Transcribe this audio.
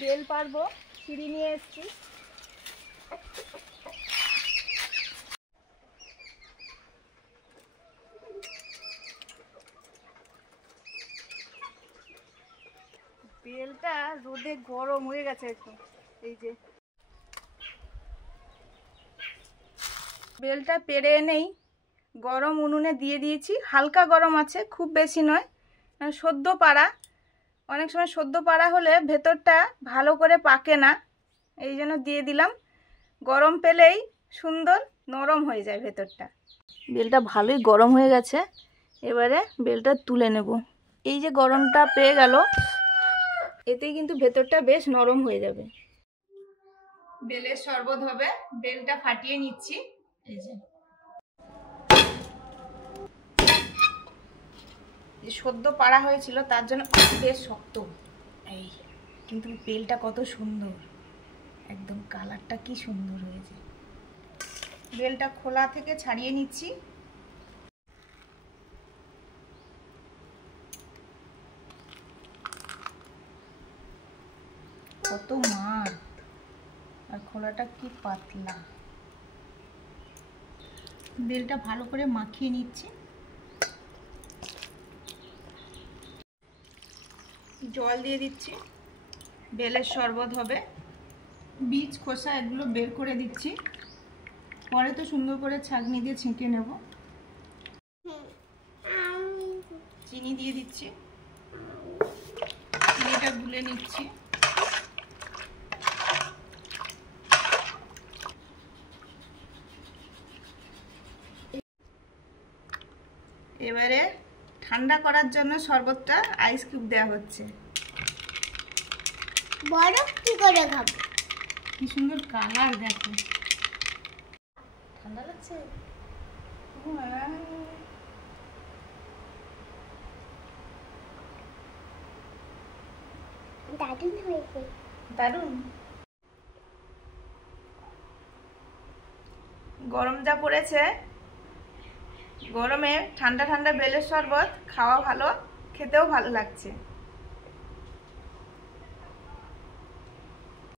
Bell পারবো, সিঁড়ি নিয়ে এসছি। বেলটা রোদে গরম হয়ে গেছে একদম। এই যে বেলটা পেড়ে এনেই গরম উনুনে দিয়ে দিয়েছি। হালকা গরম আছে, খুব বেশি নয়, সদ্য পাড়া। অনেক সময় সদ্য পাড়া হলে ভেতরটা ভালো করে পাকে না, এই জন্য দিয়ে দিলাম। গরম পেলেই সুন্দর নরম হয়ে যায় ভেতরটা। বেলটা ভালোই গরম হয়ে গেছে, এবারে বেলটা তুলে নেব। এই যে গরমটা পেয়ে গেল, এতেই কিন্তু ভেতরটা বেশ নরম হয়ে যাবে। বেলের শরবত হবে, বেলটা ফাটিয়ে নিচ্ছি। এই যে সদ্য পাড়া হয়েছিল তার জন্য বেশ শক্ত। এই কিন্তু বেলটা কত সুন্দর, একদম কালারটা কি সুন্দর হয়েছে। বেলটা খোলা থেকে ছাড়িয়ে নিচ্ছি। কত মার, আর খোলাটা কি পাতলা। বেলটা ভালো করে মাখিয়ে নিচ্ছি। জল দিয়ে দিচ্ছি, বেলের শরবত হবে। বীজ খোসা এগুলো বের করে দিচ্ছি, পরে তো সুন্দর করে ছাঁকনি দিয়ে ছেঁকে নেব। চিনি দিয়ে দিচ্ছি, চিনিটা গুলে নিচ্ছি। এবারে ঠান্ডা করার জন্য শরবতটা আইস কিউব দেওয়া হচ্ছে। বরফ কি করে খাবো? কি সুন্দর কালার দেখো। ঠান্ডা লাগছে? দারুণ হয়েছে, দারুণ। গরম যা পড়েছে, গরমে ঠান্ডা ঠান্ডা বেলের শরবত খাওয়া ভালো, খেতেও ভালো লাগছে।